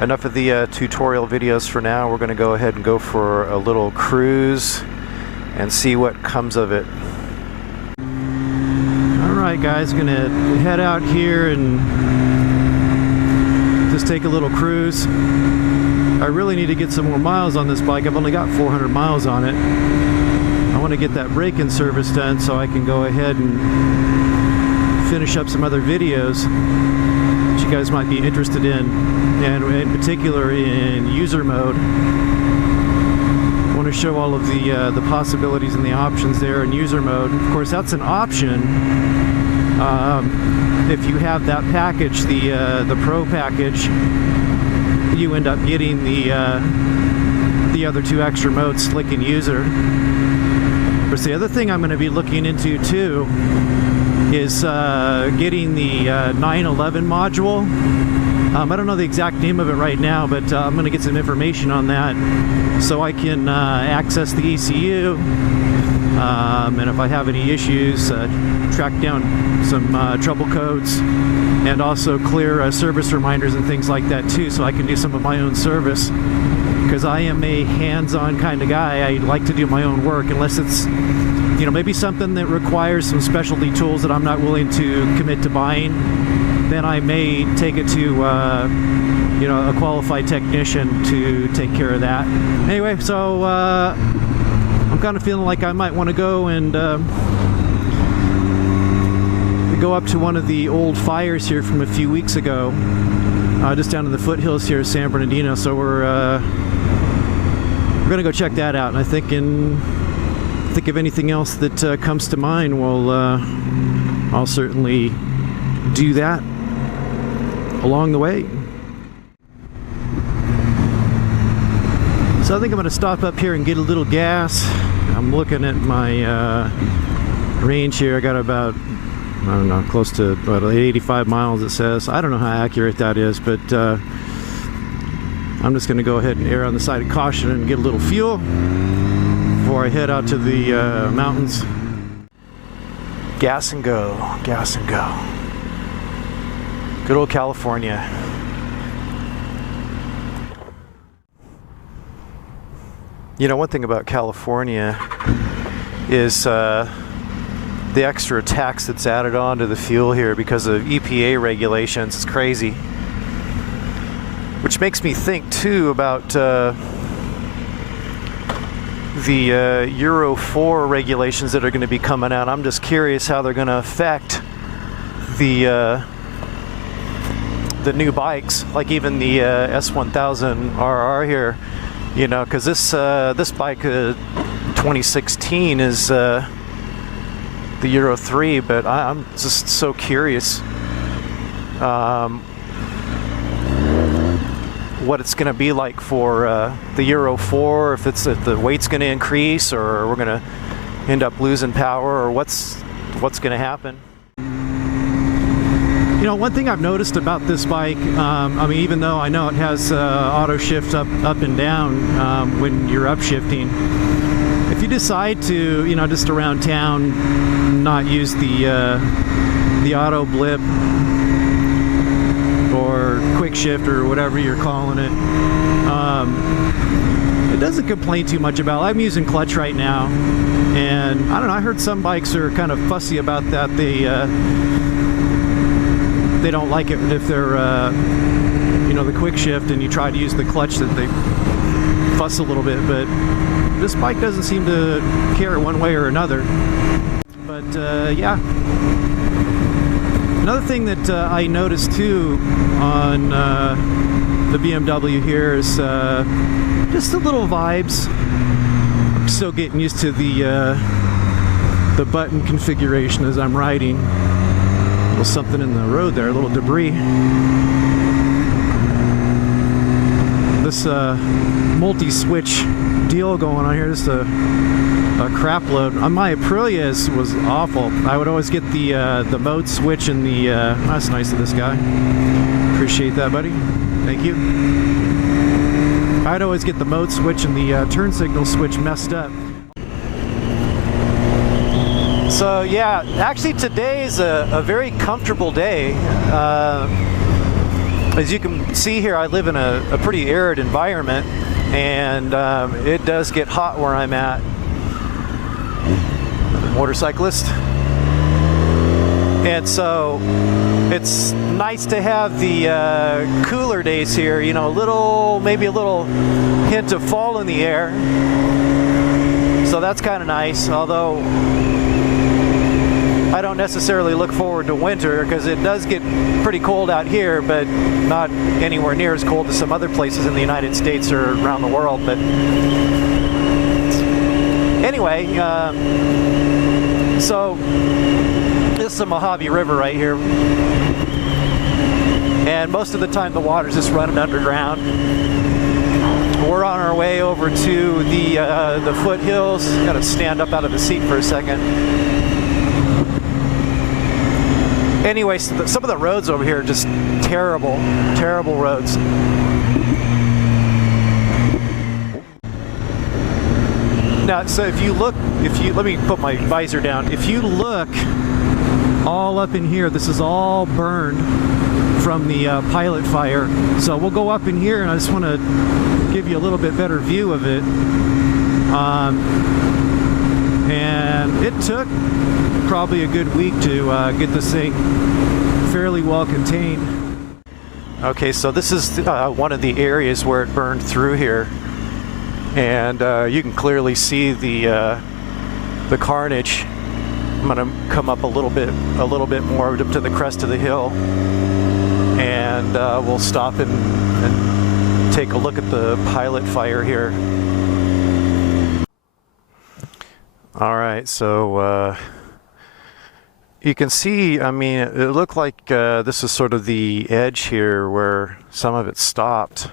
enough of the tutorial videos for now. We're going to go ahead and go for a little cruise and see what comes of it. Alright guys, gonna head out here and just take a little cruise. I really need to get some more miles on this bike. I've only got 400 miles on it. I want to get that brake-in service done so I can go ahead and finish up some other videos that you guys might be interested in, and in particular in user mode. I want to show all of the possibilities and the options there in user mode. Of course, that's an option if you have that package, the Pro package. You end up getting the other two extra modes, Slick and User. But the other thing I'm going to be looking into too is getting the 911 module. I don't know the exact name of it right now, but I'm going to get some information on that so I can access the ECU, and if I have any issues, track down some trouble codes, and also clear service reminders and things like that too, so I can do some of my own service, because I am a hands-on kind of guy. I like to do my own work, unless it's, you know, maybe something that requires some specialty tools that I'm not willing to commit to buying. Then I may take it to you know, a qualified technician to take care of that. Anyway, so I'm kind of feeling like I might want to go and go up to one of the old fires here from a few weeks ago, just down in the foothills here of San Bernardino. So we're gonna go check that out, and I think if anything else that comes to mind, I'll certainly do that along the way. So I think I'm going to stop up here and get a little gas. I'm looking at my range here. I got about, I don't know, close to about 85 miles it says. I don't know how accurate that is, but I'm just going to go ahead and err on the side of caution and get a little fuel before I head out to the mountains. Gas and go, gas and go. Good old California. You know, one thing about California is the extra tax that's added on to the fuel here because of EPA regulations. It's crazy. Which makes me think too about the Euro 4 regulations that are going to be coming out. I'm just curious how they're going to affect the new bikes, like even the S1000RR here, you know, because this bike 2016 is the Euro 3, but I'm just so curious what it's going to be like for the Euro 4, if the weight's going to increase, or we're going to end up losing power, or what's going to happen. You know, one thing I've noticed about this bike, I mean, even though I know it has auto shift up and down when you're upshifting, if you decide to, you know, just around town not use the auto blip or quick shift or whatever you're calling it, it doesn't complain too much about it. I'm using clutch right now, and I don't know, I heard some bikes are kind of fussy about that. They don't like it if they're, you know, the quick shift and you try to use the clutch, that they fuss a little bit, but this bike doesn't seem to care one way or another. But yeah. Another thing that I noticed too on the BMW here is just the little vibes. I'm still getting used to the button configuration as I'm riding. Something in the road there, a little debris. This multi-switch deal going on here, just a crap load. On my Aprilia was awful. I would always get the mode switch and the that's nice of this guy. Appreciate that, buddy. Thank you. I'd always get the mode switch and the turn signal switch messed up. So yeah, actually today is a very comfortable day. As you can see here, I live in a pretty arid environment, and it does get hot where I'm at. Motorcyclist. And so it's nice to have the cooler days here, you know, maybe a little hint of fall in the air. So that's kind of nice, although I don't necessarily look forward to winter because it does get pretty cold out here, but not anywhere near as cold as some other places in the United States or around the world. But anyway, so this is the Mojave River right here, and most of the time the water's just running underground. We're on our way over to the foothills. Gotta stand up out of the seat for a second. Anyway, so some of the roads over here are just terrible, terrible roads. Now, so if you let me put my visor down. If you look all up in here, this is all burned from the pilot fire. So we'll go up in here, and I just want to give you a little bit better view of it. And it took probably a good week to get this thing fairly well contained. Okay, so this is one of the areas where it burned through here, and you can clearly see the carnage. I'm gonna come up a little bit more up to the crest of the hill, and we'll stop and take a look at the pilot fire here. All right, so you can see, I mean, it looked like this is sort of the edge here where some of it stopped.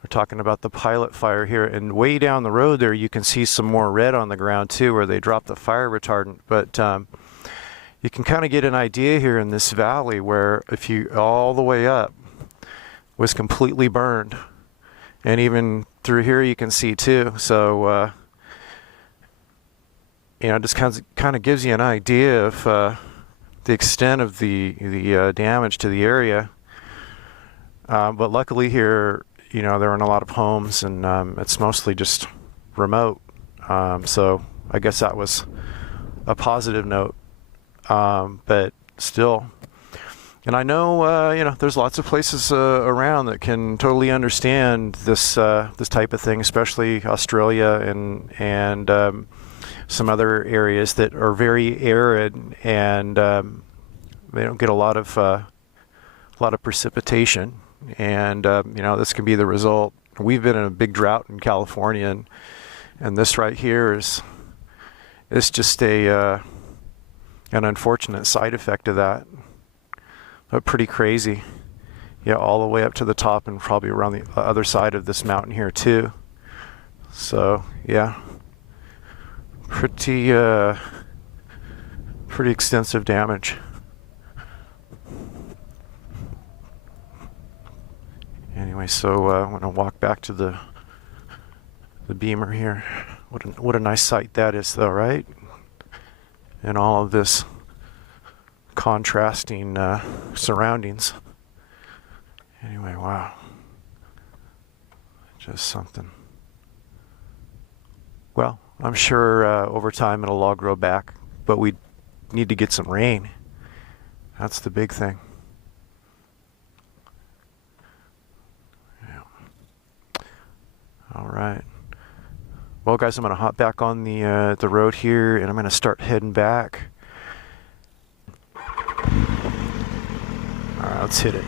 We're talking about the pilot fire here, and way down the road there you can see some more red on the ground too, where they dropped the fire retardant. But you can kind of get an idea here in this valley where if you all the way up was completely burned, and even through here you can see too. So you know, it just kind of gives you an idea of the extent of the damage to the area. But luckily here, you know, there aren't a lot of homes, and it's mostly just remote. So I guess that was a positive note. But still, and I know, you know, there's lots of places around that can totally understand this type of thing, especially Australia and some other areas that are very arid, and they don't get a lot of precipitation, and you know, this can be the result. We've been in a big drought in California, and this right here is just an unfortunate side effect of that, but pretty crazy. Yeah, all the way up to the top and probably around the other side of this mountain here too. So yeah, pretty extensive damage. Anyway, so I'm gonna walk back to the Beamer here. What a nice sight that is, though, right? And all of this contrasting surroundings. Anyway, wow, just something. Well, I'm sure over time it'll all grow back, but we need to get some rain. That's the big thing. Yeah. All right. Well, guys, I'm going to hop back on the road here, and I'm going to start heading back. All right, let's hit it.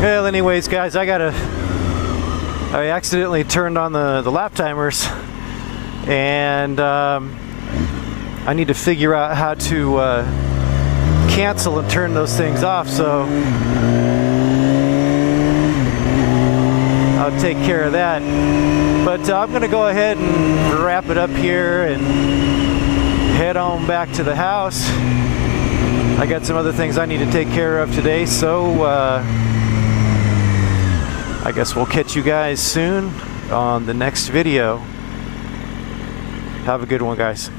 Well, anyways, guys, I accidentally turned on the lap timers, and I need to figure out how to cancel and turn those things off, so I'll take care of that. But I'm going to go ahead and wrap it up here and head on back to the house. I got some other things I need to take care of today, so I guess we'll catch you guys soon on the next video. Have a good one, guys.